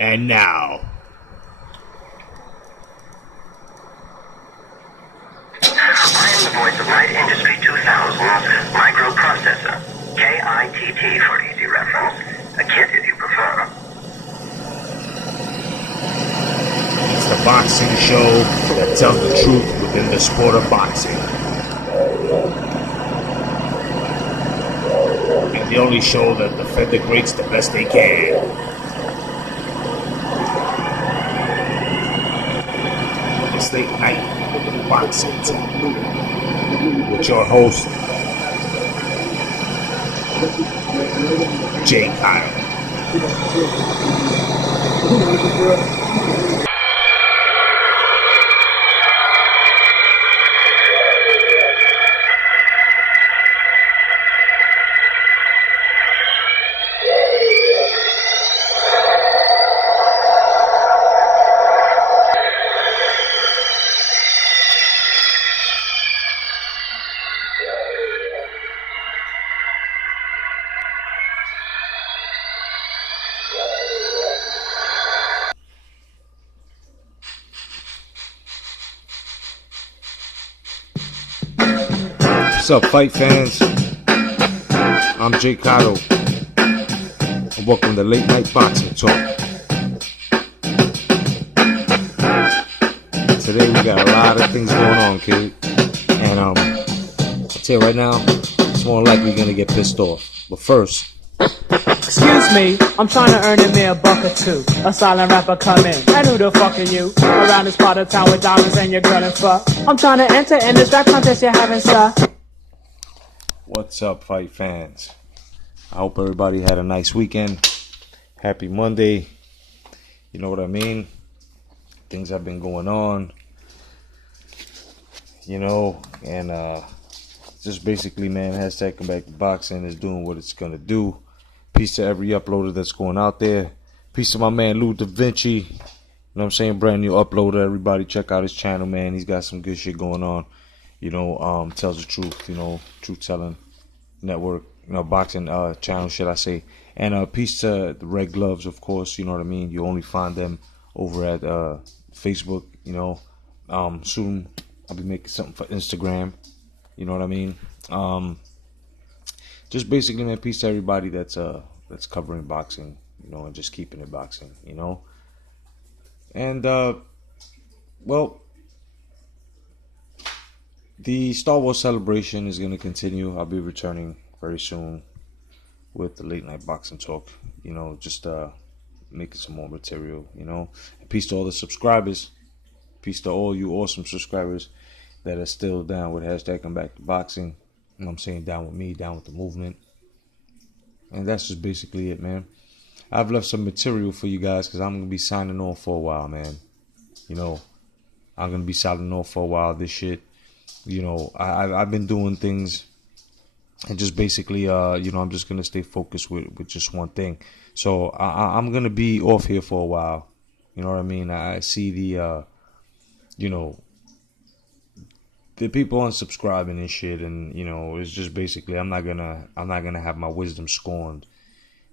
And now, I am the voice of Light Industry 2000's microprocessor, KITT for easy reference, a kit if you prefer. it's the boxing show that tells the truth within the sport of boxing. And the only show that defend the greats the best they can. It's late night boxing talk with your host, J.Cotto. What's up, fight fans? I'm J.Cotto, and welcome to Late Night Boxing Talk. Today we got a lot of things going on, kid. And I'll tell you right now, it's more likely gonna get pissed off. But first, excuse me, I'm trying to earn me a buck or two. A silent rapper come in, and who the fuck are you? Around this part of town with diamonds and your girl and fuck. I'm trying to enter in this rap contest you're having, sir. what's up, fight fans? I hope everybody had a nice weekend. Happy Monday. You know what I mean? Things have been going on, and just basically, man, hashtag come back to boxing is doing what it's gonna do. Peace to every uploader that's going out there. Peace to my man Lou Da Vinci. You know what I'm saying? Brand new uploader. Everybody check out his channel, man. He's got some good shit going on. Tells the truth, truth telling network, boxing channel, should I say. And peace to the Red Gloves, of course, you know what I mean? You only find them over at Facebook, soon I'll be making something for Instagram, you know what I mean? Just basically, man, peace to everybody that's covering boxing, and just keeping it boxing, And the Star Wars celebration is going to continue. I'll be returning very soon with the Late Night Boxing Talk, just making some more material, And peace to all the subscribers. Peace to all you awesome subscribers that are still down with hashtag come back to boxing. You know what I'm saying? Down with me, down with the movement. And that's just basically it, man. I've left some material for you guys because I'm going to be signing off for a while, man. I'm going to be signing off for a while. This shit, I've been doing things. And just basically, I'm just going to stay focused with just one thing. So I'm going to be off here for a while. You know what I mean? I see the people unsubscribing and shit. And, it's just basically, I'm not going to have my wisdom scorned.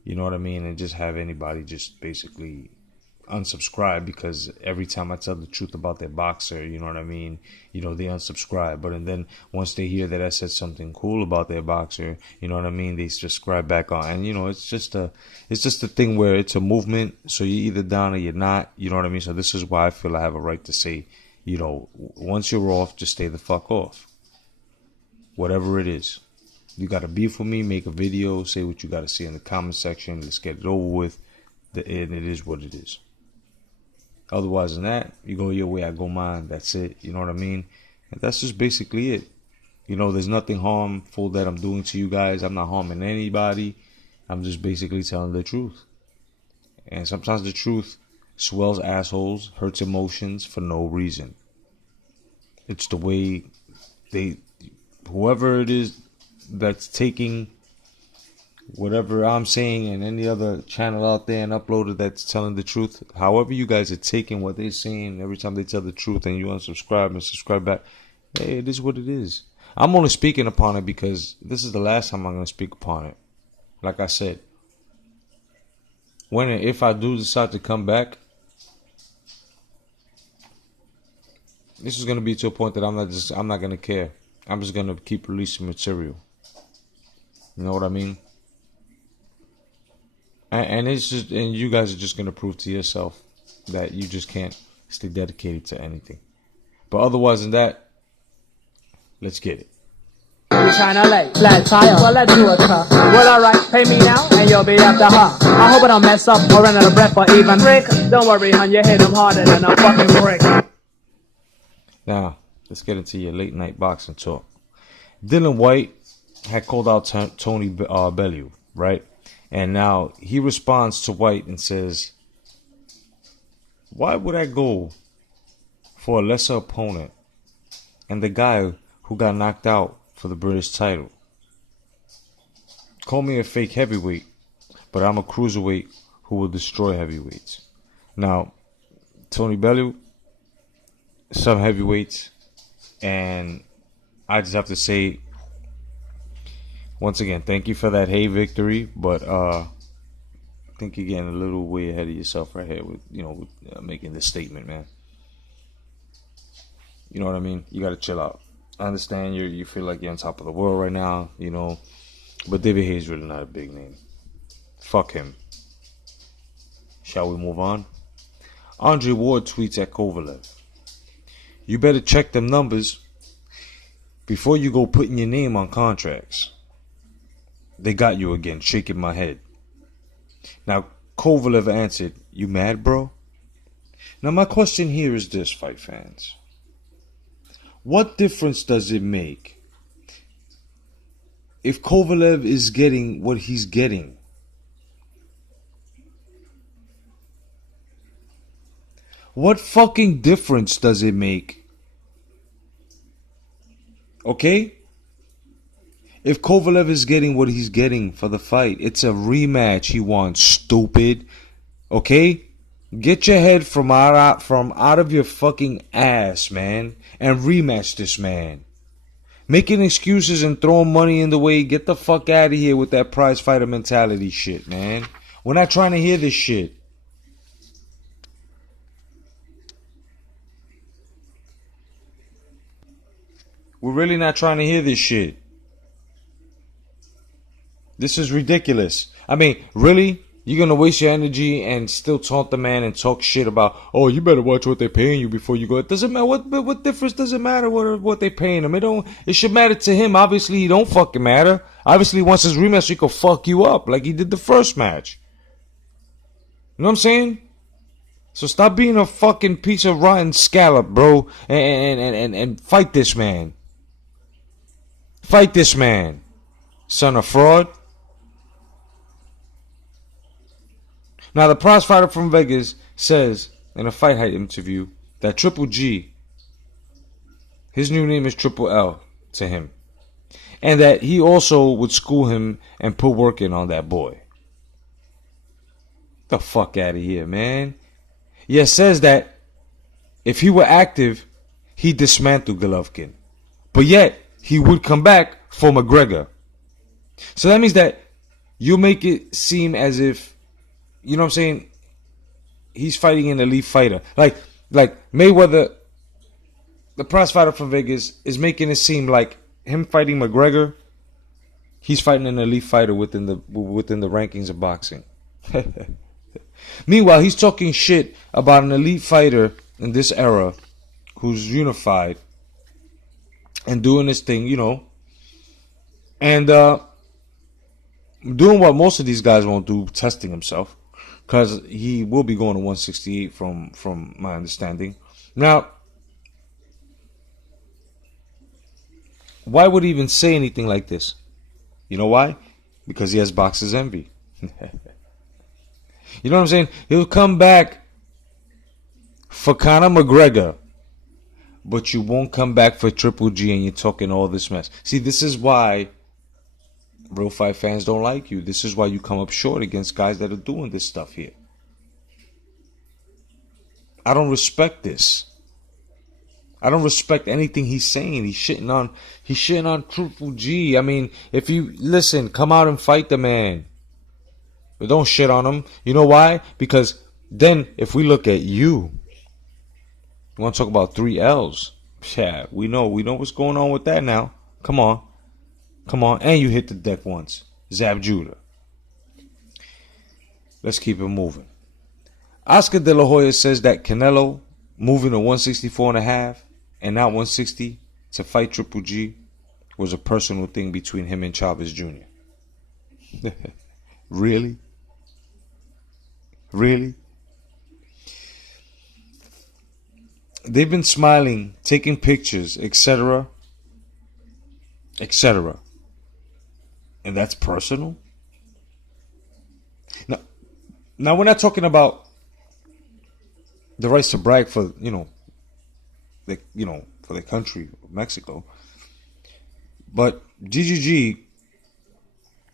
You know what I mean? And just have anybody just basically unsubscribe because every time I tell the truth about their boxer, you know what I mean? They unsubscribe. But and then once they hear that I said something cool about their boxer, you know what I mean? They subscribe back on. And it's just a thing where it's a movement. So you're either down or you're not. You know what I mean? So this is why I feel I have a right to say, once you're off, just stay the fuck off. Whatever it is. You got to beef with me, make a video, say what you got to say in the comment section. Let's get it over with. And it is what it is. Otherwise than that, you go your way, I go mine. That's it. You know what I mean? And that's just basically it. There's nothing harmful that I'm doing to you guys. I'm not harming anybody. I'm just basically telling the truth. And sometimes the truth swells assholes, hurts emotions for no reason. It's the way whoever it is that's taking whatever I'm saying and any other channel out there and uploader that's telling the truth, however you guys are taking what they're saying every time they tell the truth and you unsubscribe and subscribe back, hey, it is what it is. I'm only speaking upon it because this is the last time I'm going to speak upon it. Like I said, when and if I do decide to come back, this is gonna be to a point that I'm not gonna care. I'm just gonna keep releasing material. You know what I mean? And it's just, and you guys are just gonna prove to yourself that you just can't stay dedicated to anything. But otherwise than that, let's get it. You kinda late, flat tire, well let's do it, huh? Well alright, pay me now and you'll be after her. I hope I don't mess up or run out of breath or even Rick. Don't worry, hon, you hit him harder than a fucking brick. Now, let's get into your late night boxing talk. Dylan White had called out Tony Bellew, right? And now he responds to White and says, why would I go for a lesser opponent and the guy who got knocked out for the British title? Call me a fake heavyweight, but I'm a cruiserweight who will destroy heavyweights. Now, Tony Bellew, some heavyweights, and I just have to say, once again, thank you for that victory, but I think you're getting a little way ahead of yourself right here with making this statement, man. You know what I mean? You got to chill out. I understand you feel like you're on top of the world right now, but David Hayes really not a big name. Fuck him. Shall we move on? Andre Ward tweets at Kovalev, you better check them numbers before you go putting your name on contracts. They got you again, shaking my head. Now, Kovalev answered, you mad, bro? Now, my question here is this, fight fans. What difference does it make if Kovalev is getting what he's getting? What fucking difference does it make? Okay? If Kovalev is getting what he's getting for the fight, it's a rematch he wants, stupid. Okay? Get your head from out of your fucking ass, man, and rematch this man. Making excuses and throwing money in the way, get the fuck out of here with that prize fighter mentality shit, man. We're not trying to hear this shit. We're really not trying to hear this shit. This is ridiculous. I mean, really? You're going to waste your energy and still taunt the man and talk shit about, oh, you better watch what they're paying you before you go. It doesn't matter. What difference does it matter what they're paying him? It should matter to him. Obviously, it don't fucking matter. Obviously, once his rematch, he could fuck you up like he did the first match. You know what I'm saying? So stop being a fucking piece of rotten scallop, bro, and fight this man. Fight this man, son of fraud. Now, the prize fighter from Vegas says in a Fight Hype interview that Triple G, his new name is Triple L to him, and that he also would school him and put work in on that boy. Get the fuck out of here, man. Yeah, it says that if he were active, he'd dismantle Golovkin. But yet, he would come back for McGregor. So that means that you make it seem as if, you know what I'm saying, he's fighting an elite fighter. Like Mayweather, the prize fighter from Vegas, is making it seem like him fighting McGregor, he's fighting an elite fighter within the rankings of boxing. Meanwhile, he's talking shit about an elite fighter in this era who's unified and doing his thing, and doing what most of these guys won't do, testing himself, because he will be going to 168 from my understanding. Now, why would he even say anything like this? You know why? Because he has boxer's envy. You know what I'm saying? He'll come back for Conor McGregor, but you won't come back for Triple G, and you're talking all this mess. See, this is why real fight fans don't like you. This is why you come up short against guys that are doing this stuff here. I don't respect this. I don't respect anything he's saying. He's shitting on Triple G. I mean, if you listen, come out and fight the man. But don't shit on him. You know why? Because then if we look at you want to talk about 3 L's? Yeah, we know what's going on with that now. Come on. And you hit the deck once. Zab Judah. Let's keep it moving. Oscar De La Hoya says that Canelo moving to 164.5 and not 160 to fight Triple G was a personal thing between him and Chavez Jr. Really? They've been smiling, taking pictures, etc. And that's personal? Now we're not talking about the rights to brag for, for the country of Mexico. But GGG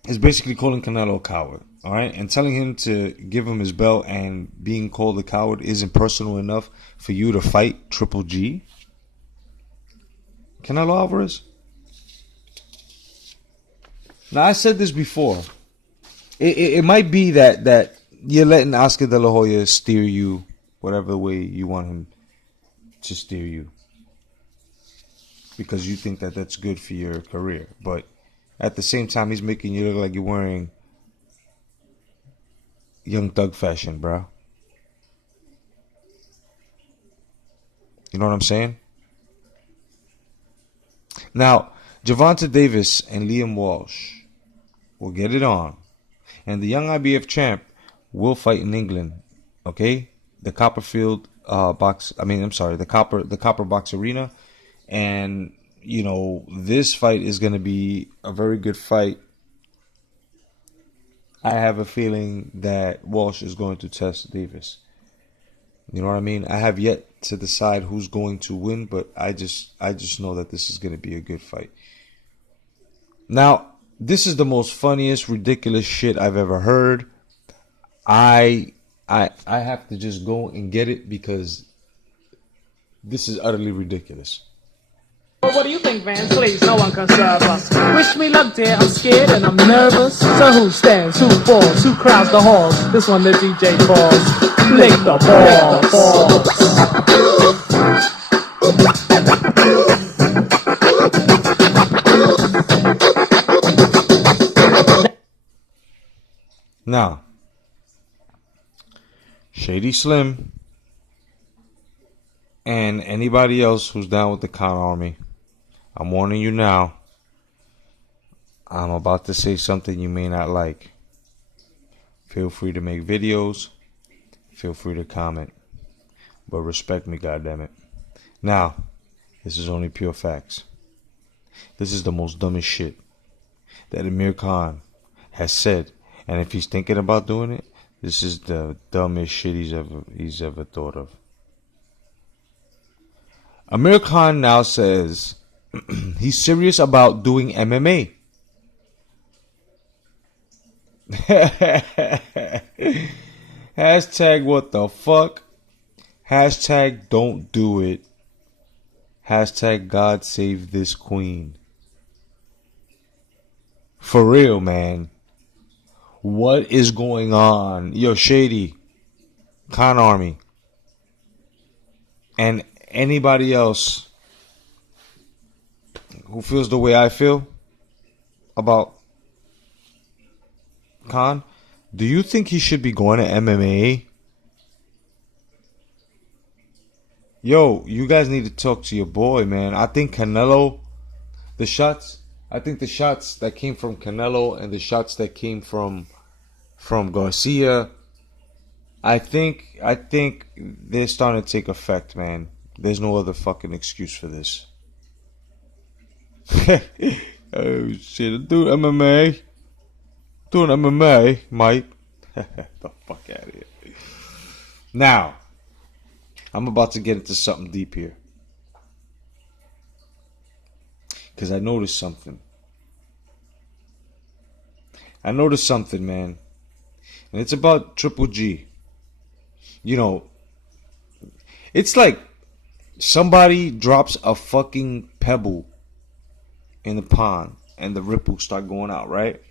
is basically calling Canelo a coward, all right? And telling him to give him his belt, and being called a coward isn't personal enough for you to fight Triple G? Canelo Alvarez? Now, I said this before. It might be that you're letting Oscar De La Hoya steer you whatever way you want him to steer you, because you think that that's good for your career. But at the same time, he's making you look like you're wearing Young Thug fashion, bro. You know what I'm saying? Now, Gervonta Davis and Liam Walsh will get it on, and the young IBF champ will fight in England. Okay, the Copperfield the Copper Box Arena, and this fight is going to be a very good fight. I have a feeling that Walsh is going to test Davis. You know what I mean? I have yet to decide who's going to win, but I just know that this is going to be a good fight. Now, this is the most funniest, ridiculous shit I've ever heard. I have to just go and get it because this is utterly ridiculous. Well, what do you think, Van? Please, no one can serve us. Wish me luck, dear. I'm scared and I'm nervous. So who stands? Who falls? Who crowds the halls? This one the DJ calls. Lick the balls. Now, Shady Slim and anybody else who's down with the con army, I'm warning you now. I'm about to say something you may not like. Feel free to make videos. Feel free to comment. But respect me, goddammit. Now, this is only pure facts. This is the most dumbest shit that Amir Khan has said. And if he's thinking about doing it, this is the dumbest shit he's ever thought of. Amir Khan now says he's serious about doing MMA. Hashtag what the fuck? Hashtag don't do it. Hashtag God save this queen. For real, man. What is going on? Yo, Shady, Con Army, and anybody else who feels the way I feel about Khan, do you think he should be going to MMA? Yo, you guys need to talk to your boy, man. I think Canelo, the shots that came from Canelo and the shots that came from Garcia, I think they're starting to take effect, man. There's no other fucking excuse for this. Oh shit, doing MMA, Mike. The fuck out of here. Now, I'm about to get into something deep here, because I noticed something. Man. And it's about Triple G. You know, it's like somebody drops a fucking pebble in the pond and the ripples start going out, right?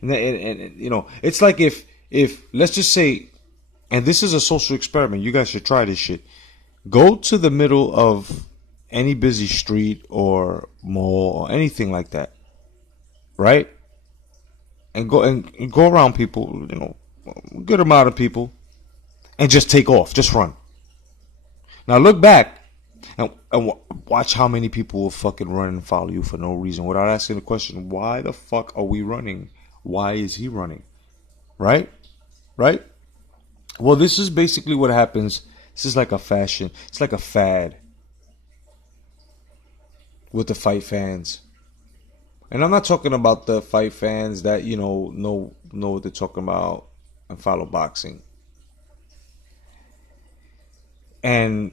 And you know, it's like if if let's just say, and this is a social experiment, you guys should try this shit. Go to the middle of any busy street or mall or anything like that, right? And go around people, a good amount of people, and just take off, just run. Now look back and watch how many people will fucking run and follow you for no reason without asking the question, why the fuck are we running? Why is he running? Right? Right? Well, this is basically what happens. This is like a fashion. It's like a fad with the fight fans. And I'm not talking about the fight fans that, know what they're talking about and follow boxing. And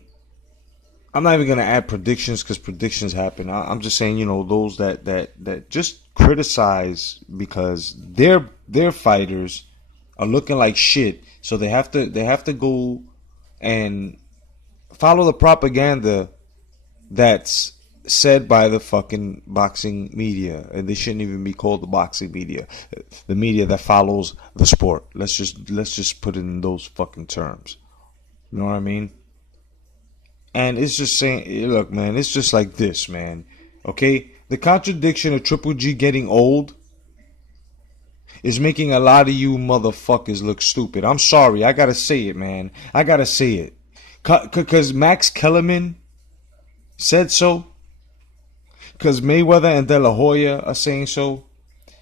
I'm not even going to add predictions because predictions happen. I'm just saying, those that just criticize because their fighters are looking like shit. So they have to go and follow the propaganda that's said by the fucking boxing media, and they shouldn't even be called the boxing media, the media that follows the sport. Let's just put it in those fucking terms. You know what I mean? And it's just saying, look, man, it's just like this, man. Okay, the contradiction of Triple G getting old is making a lot of you motherfuckers look stupid. I'm sorry, I gotta say it, man. I gotta say it, cause Max Kellerman said so. Because Mayweather and De La Hoya are saying so.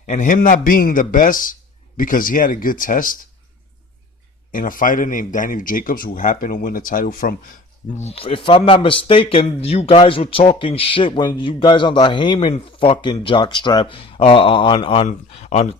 And him not being the best because he had a good test in a fighter named Daniel Jacobs who happened to win the title from, if I'm not mistaken, you guys were talking shit when you guys on the Heyman fucking jockstrap on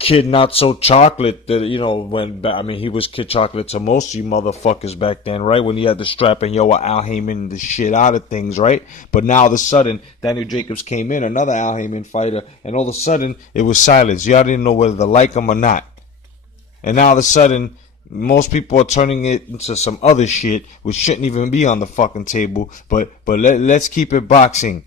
Kid Not So Chocolate, that he was Kid Chocolate to most of you motherfuckers back then, right? When he had the strap and Al Heyman the shit out of things, right? But now all of a sudden Daniel Jacobs came in, another Al Heyman fighter, and all of a sudden it was silence. Y'all didn't know whether to like him or not. And now all of a sudden most people are turning it into some other shit which shouldn't even be on the fucking table. But let's keep it boxing.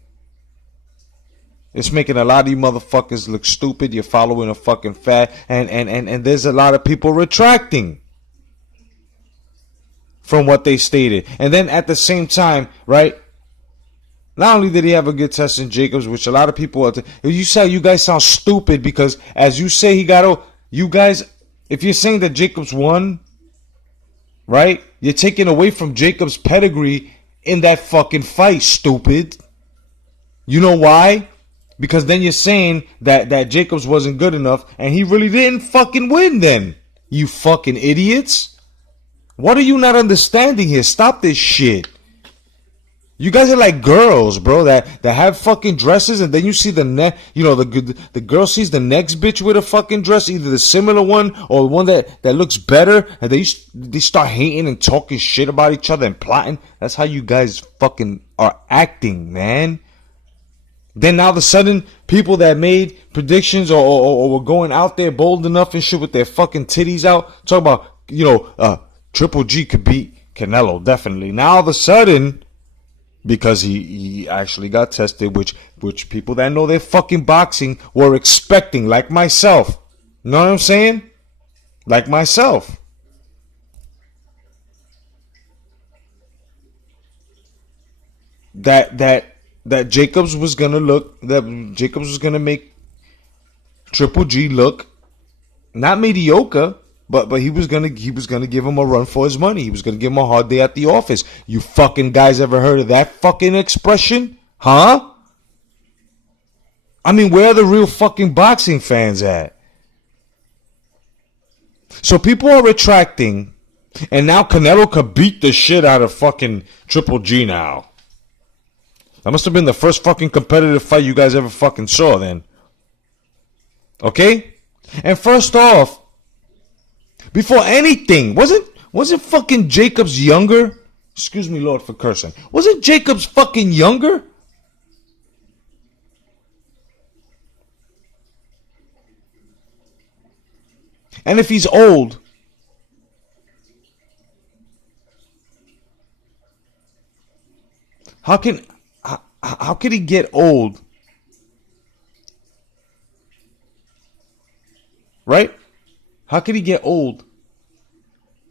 It's making a lot of you motherfuckers look stupid. You're following a fucking fad. And there's a lot of people retracting from what they stated. And then at the same time, right? Not only did he have a good test in Jacobs, which a lot of people are... you guys sound stupid because as you say he got old... You guys... If you're saying that Jacobs won, right? You're taking away from Jacobs' pedigree in that fucking fight, stupid. You know why? Because then you're saying that Jacobs wasn't good enough and he really didn't fucking win then. You fucking idiots. What are you not understanding here? Stop this shit. You guys are like girls, bro, that have fucking dresses and then you see the the girl sees the next bitch with a fucking dress, either the similar one or one that looks better, and they start hating and talking shit about each other and plotting. That's how you guys fucking are acting, man. Then all of a sudden, people that made predictions or were going out there bold enough and shit with their fucking titties out, talk about, Triple G could beat Canelo, definitely. Now all of a sudden, because he actually got tested, which people that know their fucking boxing were expecting, like myself. You know what I'm saying? Like myself. That Jacobs was gonna make Triple G look not mediocre, but he was gonna give him a run for his money. He was gonna give him a hard day at the office. You fucking guys ever heard of that fucking expression? Huh? I mean, where are the real fucking boxing fans at? So people are retracting, and now Canelo could beat the shit out of fucking Triple G now. That must have been the first fucking competitive fight you guys ever fucking saw then. Okay? And first off, before anything, wasn't fucking Jacobs younger? Excuse me, Lord, for cursing. Wasn't Jacobs fucking younger? And if he's old, how can he get old? Right? How could he get old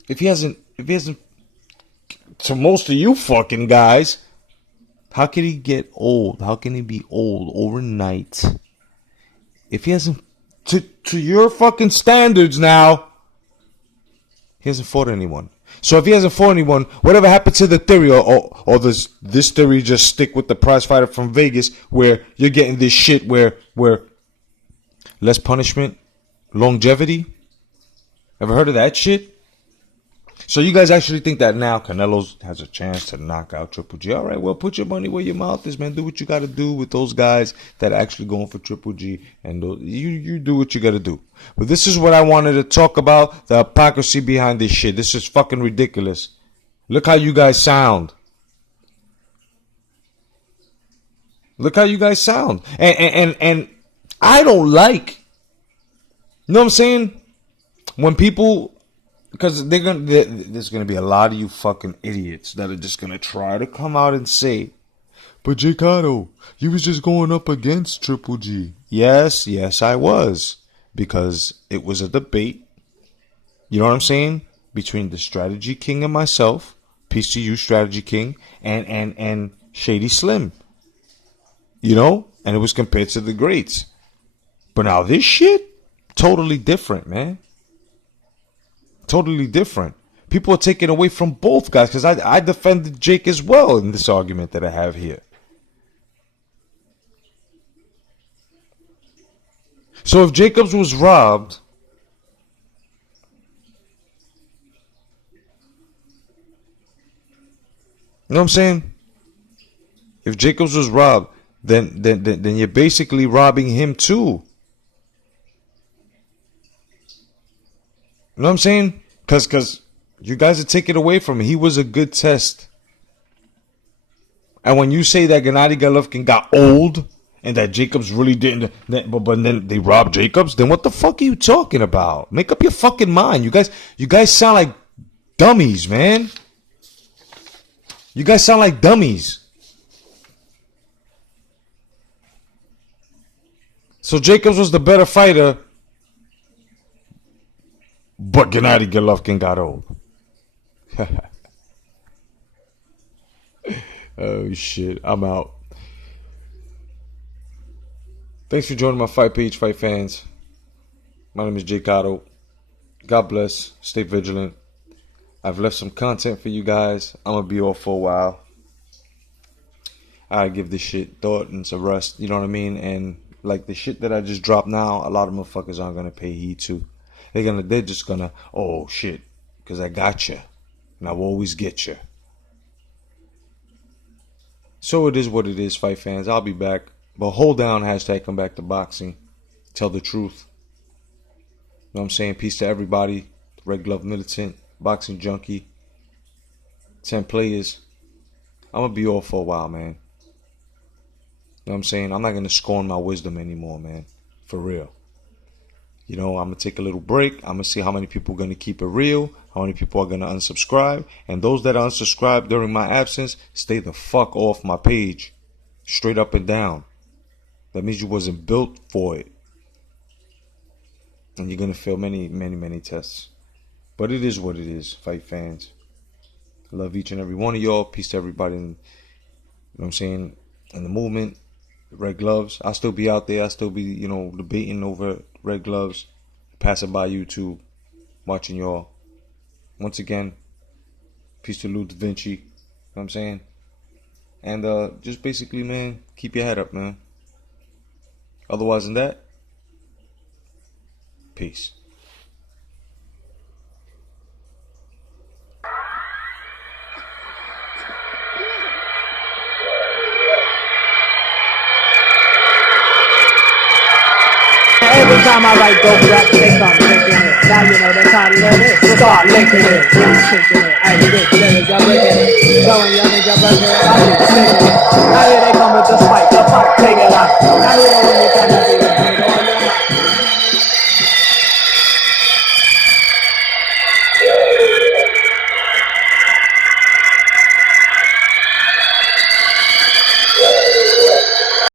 if he hasn't, to most of you fucking guys, how can he get old? How can he be old overnight if he hasn't, to your fucking standards now, he hasn't fought anyone? So if he hasn't fought anyone, whatever happened to the theory, or does this theory just stick with the prize fighter from Vegas, where you're getting this shit where less punishment, longevity? Ever heard of that shit? So you guys actually think that now Canelo has a chance to knock out Triple G? All right, well, put your money where your mouth is, man. Do what you got to do with those guys that are actually going for Triple G, and you do what you got to do. But this is what I wanted to talk about, the hypocrisy behind this shit. This is fucking ridiculous. Look how you guys sound. Look how you guys sound. And I don't like, you know what I'm saying? When people, because there's gonna be a lot of you fucking idiots that are just gonna try to come out and say, but J.Cotto, you was just going up against Triple G. Yes, I was. Because it was a debate, you know what I'm saying, between the Strategy King and myself, peace to you, Strategy King, and Shady Slim. You know? And it was compared to the greats. But now this shit, totally different, man. Totally different. People are taking away from both guys, because I defended Jake as well in this argument that I have here. So if Jacobs was robbed, you know what I'm saying? If Jacobs was robbed, then you're basically robbing him too. You know what I'm saying? Because you guys are taking away from him. He was a good test. And when you say that Gennady Golovkin got old, and that Jacobs really didn't, but then they robbed Jacobs, then what the fuck are you talking about? Make up your fucking mind. You guys sound like dummies, man. You guys sound like dummies. So Jacobs was the better fighter, but Gennady Golovkin got old. Oh shit, I'm out. Thanks for joining my Fight Page, Fight fans. My name is J.Cotto. God bless. Stay vigilant. I've left some content for you guys. I'm going to be off for a while. I give this shit thought and some rest. You know what I mean? And like the shit that I just dropped now, a lot of motherfuckers aren't going to pay heed to. They're just going to, oh shit, because I got you. And I will always get you. So it is what it is, Fight fans. I'll be back. But hold down, hashtag come back to boxing. Tell the truth. You know what I'm saying? Peace to everybody. Red Glove Militant, Boxing Junkie, 10 players. I'm going to be off for a while, man. You know what I'm saying? I'm not going to scorn my wisdom anymore, man. For real. You know, I'm going to take a little break. I'm going to see how many people are going to keep it real. How many people are going to unsubscribe. And those that unsubscribe during my absence, stay the fuck off my page. Straight up and down. That means you wasn't built for it. And you're going to fail many tests. But it is what it is, Fight fans. I love each and every one of y'all. Peace to everybody in, you know what I'm saying, in the movement. Red Gloves. I'll still be out there. I'll still be, you know, debating over Red Gloves. Passing by YouTube. Watching y'all. Once again, peace to Lou Da Vinci. You know what I'm saying? And just basically, man, keep your head up, man. Otherwise than that, peace. Every time I write dope rap, they come thinking it. Now you know the title of it, so start linking it. Kicking it, I get lyrics, I'm breaking it. Showing young niggas, I'm breaking it, I keep sticking it.